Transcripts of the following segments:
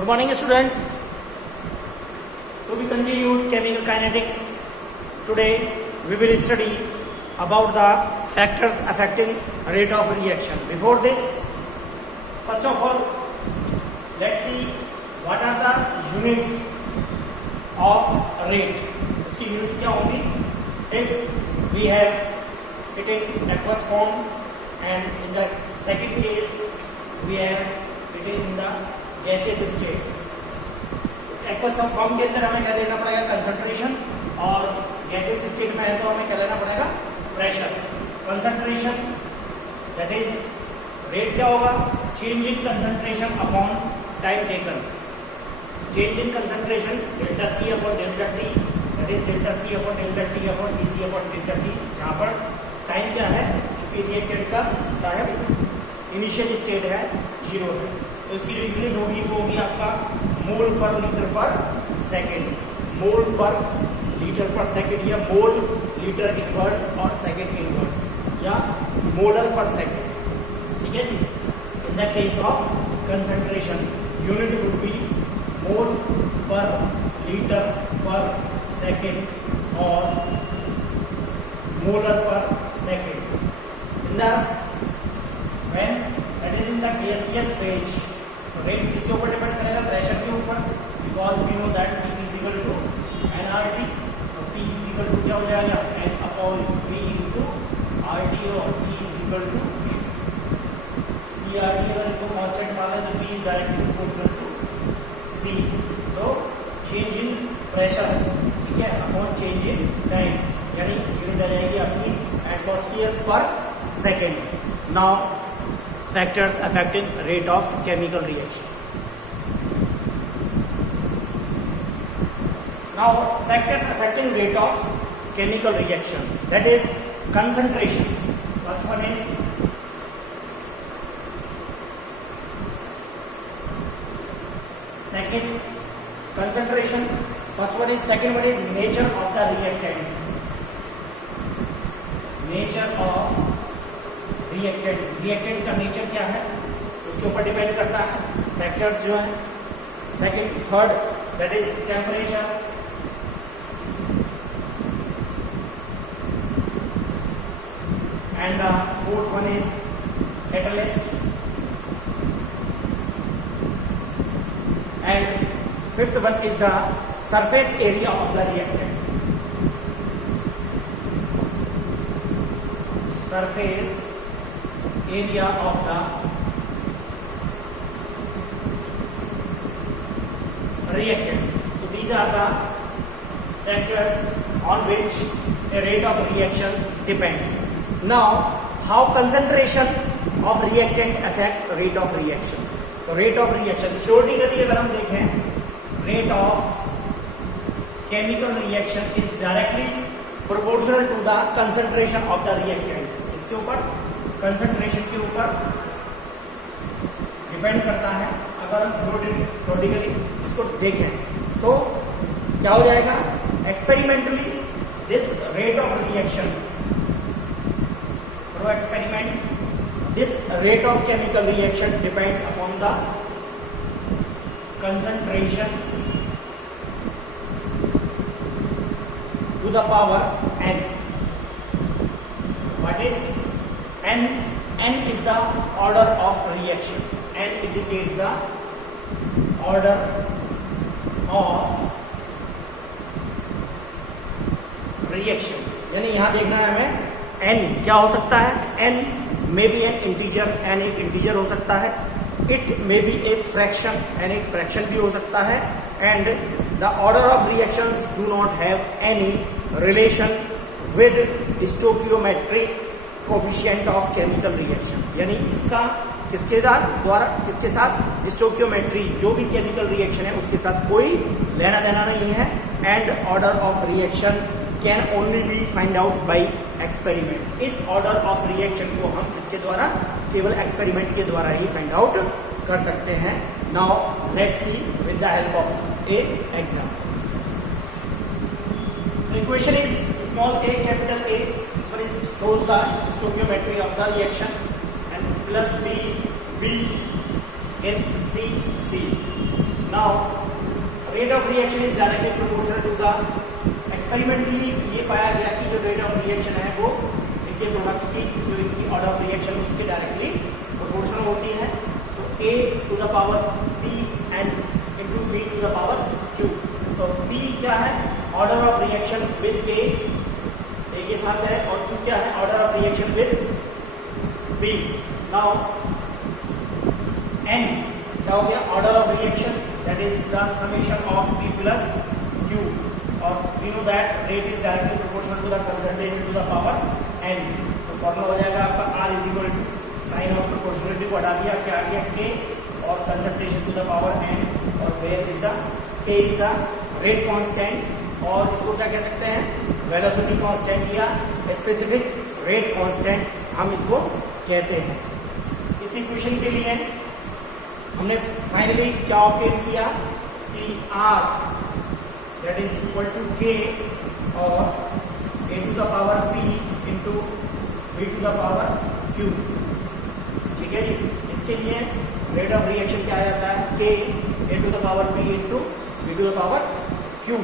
Good morning, students. To be continued chemical kinetics. Today we will study about the factors affecting rate of reaction. Before this, first of all, let's see what are the units of rate. उसकी unit क्या होंगी? If we have it in aqueous form, and in the second case we have it in the gaseous state. Aqueous form के अंदर हमें क्या देना पड़ेगा? Concentration, और गैसेस स्टेट में है तो हमें क्या लेना पड़ेगा? Pressure. Concentration that is rate क्या होगा? Change in concentration upon time taken. Change in concentration delta C upon delta T, that is delta C upon delta T upon D C upon delta T, जहां पर time क्या है? चूंकि reactant का क्या है? इनिशियल स्टेट है, zero है, तो इसकी जो यूनिट होगी वो होगी आपका मोल पर लीटर पर सेकेंड. मोल पर लीटर पर सेकेंड, या मोल लीटर इनवर्स और सेकेंड इनवर्स, या मोलर पर सेकेंड. ठीक है जी. In the case of concentration unit would be mole per litre per second और molar per second. In the when that is in the gaseous phase, rate किसके ऊपर depend करेगा? Pressure के ऊपर, because we know that P is equal to nRT, और P is equal to क्या हो जाएगा? n upon V into RT, और P is equal to CRT. अगर इनको कांस्टेंट मान लें तो P is directly proportional to C. तो चेंज इन प्रेशर, ठीक है, अपॉन चेंज इन टाइम, यानी यूनिट आ जाएगी आपकी एटमॉस्फेयर पर second. Now factors affecting rate of chemical reaction. Now factors affecting rate of chemical reaction, that is concentration. First one is second concentration. First one is, second one is nature of the reactant. Nature of reactant का nature क्या है उसके ऊपर depend करता है factors जो है. Second, third that is temperature. And fourth one is catalyst. And fifth one is the surface area of the reactant. Surface area of the reactant. So these are the factors on which a rate of reactions depends. Now, how concentration of reactant affect rate of reaction? तो rate of reaction theoretically अगर हम देखें, rate of chemical reaction is directly proportional to the concentration of the reactant. इसके ऊपर concentration के ऊपर depend करता है. अगर हम थ्योरेटिकली इसको देखें तो क्या हो जाएगा? Experimentally this rate of reaction, through experiment this rate of chemical reaction depends upon the concentration to the power n. What is n? n is the order of reaction. n indicates the order of reaction. यानी यहां देखना है हमें n क्या हो सकता है. n may be an integer, n एक इंटीजर हो सकता है. it may be a fraction, n एक फ्रैक्शन भी हो सकता है. and the order of reactions do not have any relation with stoichiometric coefficient of chemical reaction. यानी इसका किसके साथ स्टोकियोमेट्री, जो भी केमिकल रिएक्शन है उसके साथ कोई लेना देना नहीं है. And order of reaction can only be find out by experiment. इस ऑर्डर ऑफ रिएक्शन को हम इसके द्वारा, केवल एक्सपेरिमेंट के द्वारा ही फाइंड आउट कर सकते हैं. Now let's see with the help of a example. Equation is small a capital A. shows the stoichiometry of the reaction, and plus B is C. Now rate of reaction is directly proportional to the, experimentally ये पाया गया कि जो rate of reaction है वो देखिए product की जो इनकी ऑर्डर ऑफ रिएक्शन उसके डायरेक्टली प्रोपोर्शनल होती है। तो a to the power p and into b to the power q। तो p क्या है, order of reaction with a के साथ है, और q क्या है, order of reaction with b। Now n क्या हो गया, order of reaction, that is the summation of p plus q, और we know that rate is directly proportional to the concentration to the power n। तो formula हो जाएगा आपका r is equal to sign of proportionality को हटा दिया, क्या आ गया k, और concentration to the power n, और where is the k is the rate constant, और इसको क्या कह सकते हैं, वेलोसिटी कांस्टेंट या स्पेसिफिक रेट कांस्टेंट हम इसको कहते हैं। इस इक्वेशन के लिए हमने फाइनली क्या ऑब्टेन किया कि r that is equal to k और a to the power p into b to the power q। ठीक है जी, इसके लिए रेट ऑफ रिएक्शन क्या आ जाता है, k a to the power p into b to the power q।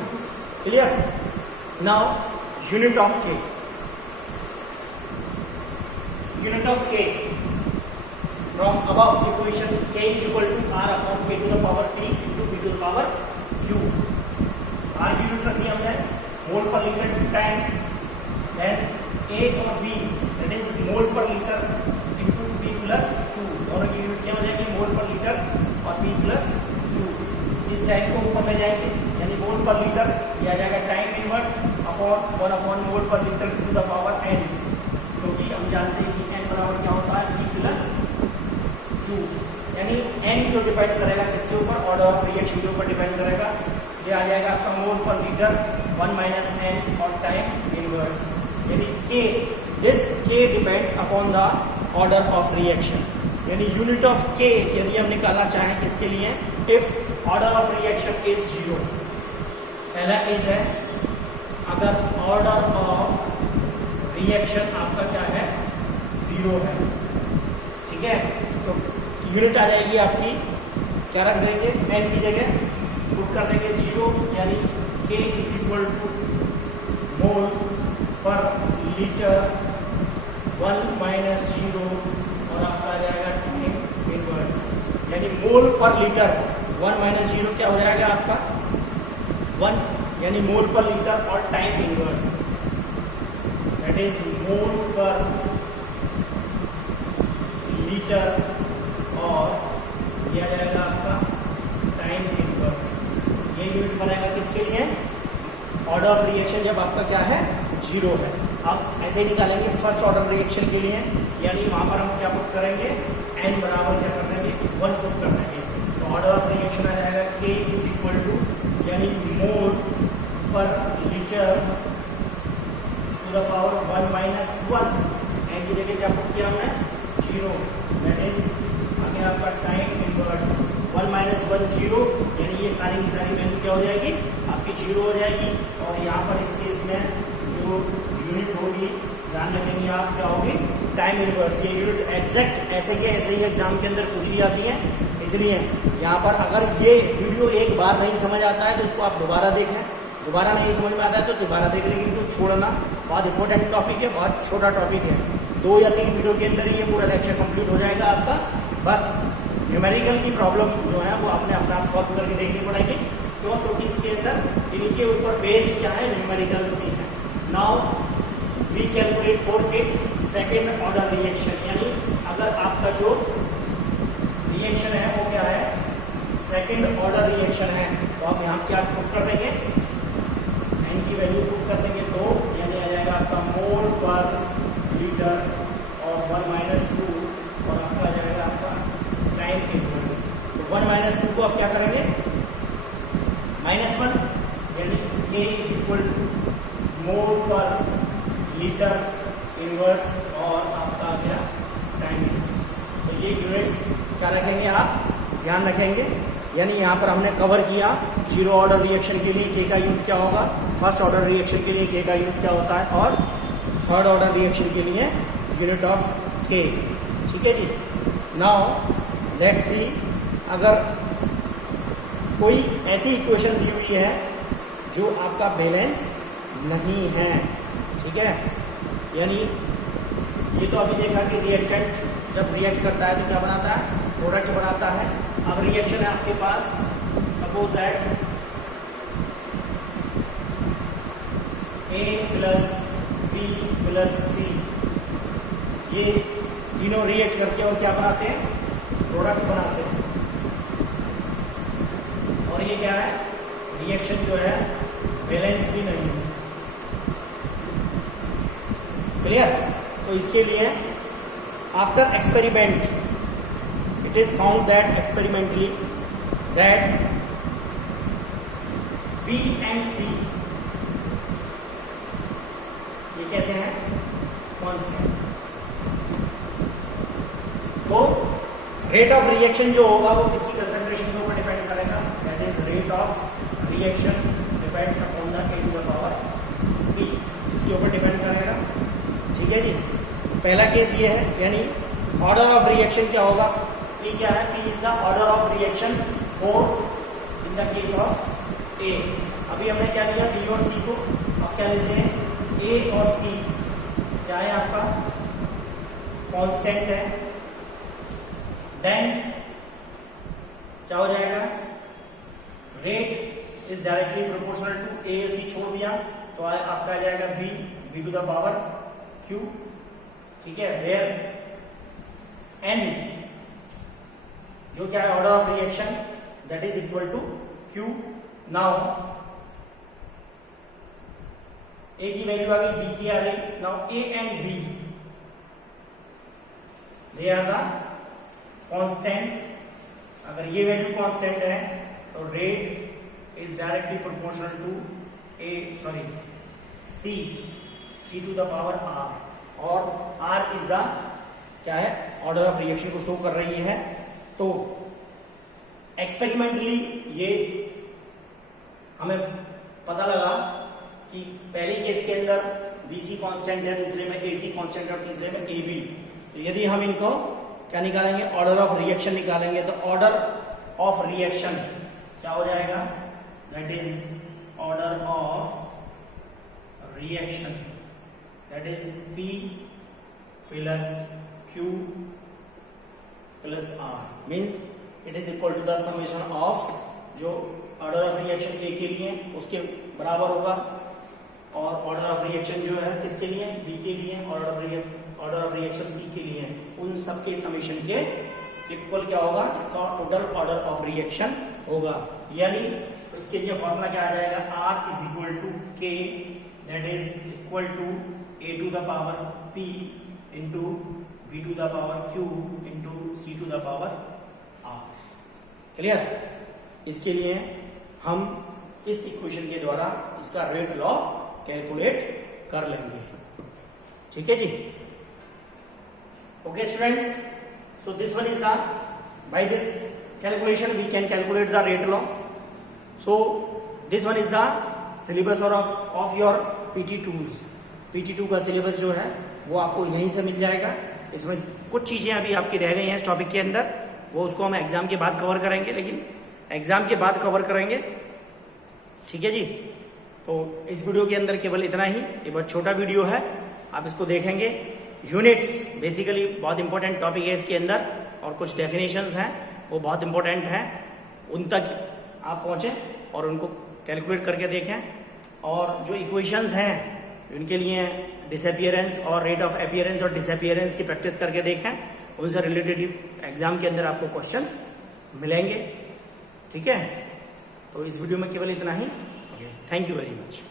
Clear. Now unit of k, unit of k from above equation k is equal to r upon k to the power p into b to the power q। r की unit रख दी हमने mole per litre to time, then a और b that is mole per litre into p plus q, दोनों की unit क्या हो जाएगी, मोल पर लीटर और p प्लस q। इस टाइम को ऊपर ले जाएंगे, यानी मोल पर लीटर यह आ जाएगा time inverse upon 1 upon mole per litre to the power n, क्योंकि हम जानते हैं कि n बराबर क्या होता है, p प्लस q, यानी n जो डिपेंड करेगा किसके ऊपर, ऑर्डर ऑफ रिएक्शन के ऊपर डिपेंड करेगा। ये आ जाएगा आपका मोल पर लीटर 1 माइनस n और टाइम इनवर्स, यानी k, this k depends upon the order of reaction, यानी यूनिट ऑफ k यदि हम निकालना चाहें किसके लिए, if order of reaction is 0। पहला केस है अगर ऑर्डर ऑफ रिएक्शन आपका क्या है, 0 है, ठीक है, तो यूनिट आ जाएगी आपकी, क्या रख देंगे, n की जगह पुट कर देंगे 0, यानी k is equal to mole per litre 1 minus 0, और आपका आ जाएगा टाइम इनवर्स, यानी मोल पर लीटर 1 माइनस 0 क्या हो जाएगा आपका 1, यानी मोल पर लीटर और time inverse, that is mole per litre, और यह आ जाएगा आपका टाइम इनवर्स। ये यूनिट बनेगा किसके लिए, ऑर्डर ऑफ रिएक्शन जब आपका क्या है, 0 है। अब ऐसे ही निकालेंगे फर्स्ट ऑर्डर रिएक्शन के लिए, यानी वहां पर हम क्या पुट करेंगे, n बराबर क्या कर देंगे, 1 पुट कर देंगे, तो ऑर्डर ऑफ रिएक्शन आ जाएगा k इज इक्वल टू, यानी mole per litre to the power 1 minus 1, n की जगह क्या पुट किया हमने, 0, दैट इज आगे आपका टाइम इनवर्स 1 माइनस 1 0, यानी ये सारी की सारी वैल्यू क्या हो जाएगी, आपकी 0 हो जाएगी, और यहाँ पर इस केस में जो यूनिट होगी, ध्यान रखेंगे आप, क्या होगी, टाइम इनवर्स। ये यूनिट एग्जैक्ट ऐसे के ऐसे ही एग्जाम के अंदर पूछी जाती है, इसलिए यहाँ पर अगर ये वीडियो एक बार नहीं समझ आता है तो उसको आप दोबारा देखें, दोबारा नहीं समझ में आता है तो दोबारा देख लेंगे, तो छोड़ना, बहुत इंपॉर्टेंट टॉपिक है, बहुत छोटा टॉपिक है, 2 या 3 वीडियो के अंदर ही ये पूरा लेक्चर कंप्लीट हो जाएगा आपका। बस न्यूमेरिकल की प्रॉब्लम जो है वो आपने अपना आप सॉल्व करके देखनी पड़ेगी, क्यों, क्योंकि इसके अंदर इनके ऊपर बेस क्या है, न्यूमेरिकल्स भी है। Now we calculate for it second order reaction, यानी अगर आपका जो रिएक्शन है वो क्या है, सेकेंड ऑर्डर रिएक्शन है, तो आप यहाँ क्या पुट कर देंगे, n की वैल्यू पुट कर देंगे, तो यानी आ जाएगा आपका मोल पर लीटर और 1 माइनस 2, और आपका आ जाएगा आपका टाइम इनवर्स। तो 1 माइनस 2 को आप क्या करेंगे, -1, यानी k is equal to mole per litre inverse, और आपका आ गया टाइम इनवर्स। तो ये यूनिट्स क्या रखेंगे आप, ध्यान रखेंगे, यानी यहाँ पर हमने कवर किया 0 ऑर्डर रिएक्शन के लिए k का यूनिट क्या होगा, फर्स्ट ऑर्डर रिएक्शन के लिए k का यूनिट क्या होता है, और थर्ड ऑर्डर रिएक्शन के लिए यूनिट ऑफ k, ठीक है जी। नाउ लेट्स सी, अगर कोई ऐसी इक्वेशन दी हुई है जो आपका बैलेंस नहीं है, ठीक है। यानी ये तो अभी देखा कि रिएक्टेंट जब रिएक्ट करता है तो क्या बनाता है, प्रोडक्ट बनाता है। अब रिएक्शन है आपके पास, suppose that A plus B plus C, ये तीनों रिएक्ट करके और क्या बनाते हैं, प्रोडक्ट बनाते हैं। और ये क्या है, रिएक्शन जो है बैलेंस भी नहीं है। क्लियर। तो इसके लिए after experiment it is found that experimentally that B and C ये कैसे हैं, कांस्टेंट। तो रेट ऑफ रिएक्शन जो होगा वो किसी कंसंट्रेशन के ऊपर डिपेंड करेगा, that is rate of reaction depend upon the A to the power B, इसके ऊपर डिपेंड करेगा, ठीक है जी। पहला केस ये है, यानी ऑर्डर ऑफ रिएक्शन क्या होगा, P क्या है, P is the order of reaction for in the case of A। अभी हमने क्या लिया, D और C को, अब क्या लेते हैं, A और C क्या है आपका, कांस्टेंट है। देन क्या हो जाएगा, rate is directly proportional to A, C छोड़ दिया तो आपका आ जाएगा B to the power Q, ठीक है। वेयर N जो क्या है, order of reaction, that is equal to Q। Now A की वैल्यू आ गई, B की आ गई। Now A and B they are the constant. अगर ये वैल्यू कांस्टेंट है तो rate is directly proportional to C to the power R, और R इज द क्या है, ऑर्डर ऑफ रिएक्शन को शो कर रही है। तो एक्सपेरिमेंटली ये हमें पता लगा कि पहले केस के अंदर BC कांस्टेंट है, दूसरे में AC कांस्टेंट है और तीसरे में AB। तो यदि हम इनको क्या निकालेंगे, ऑर्डर ऑफ रिएक्शन निकालेंगे, तो ऑर्डर ऑफ रिएक्शन क्या हो जाएगा, that is order of reaction that is P plus Q plus R, means it is equal to the summation of जो ऑर्डर ऑफ रिएक्शन A के लिए उसके बराबर होगा, और ऑर्डर ऑफ रिएक्शन जो है किसके लिए, B के लिए, और ऑर्डर ऑफ रिएक्शन C के लिए, उन सबके समेशन के इक्वल क्या होगा, इसका टोटल ऑर्डर ऑफ रिएक्शन होगा। यानी इसके लिए फॉर्मूला क्या आ जाएगा, R is equal to K that is equal to A to the power P into B to the power Q into C to the power R। Clear. इसके लिए हम इस इक्वेशन के द्वारा इसका रेट लॉ कैलकुलेट कर लेंगे, ठीक है जी। Okay students, so this one is the, by this calculation we can calculate the rate law. So this one is the syllabus of your PT2s। PT2 का सिलेबस जो है वो आपको यहीं से मिल जाएगा। इसमें कुछ चीजें अभी आपकी रह गई हैं टॉपिक के अंदर, वो उसको हम एग्जाम के बाद कवर करेंगे, लेकिन एग्जाम के बाद कवर करेंगे, ठीक है जी। तो इस वीडियो के अंदर केवल इतना ही, ये बहुत छोटा वीडियो है, आप इसको देखेंगे। यूनिट्स बेसिकली बहुत इंपॉर्टेंट टॉपिक है इसके अंदर, और कुछ डेफिनेशंस हैं वो बहुत इंपॉर्टेंट हैं, उन तक आप पहुंचे और उनको कैलकुलेट करके देखें। और जो इक्वेशंस हैं उनके लिए डिसअपियरेंस और रेट ऑफ अपीयरेंस और डिसअपियरेंस की प्रैक्टिस करके देखें, उनसे रिलेटेड एग्जाम के अंदर आपको क्वेश्चंस मिलेंगे, ठीक है। तो इस वीडियो में केवल इतना ही। Thank you very much.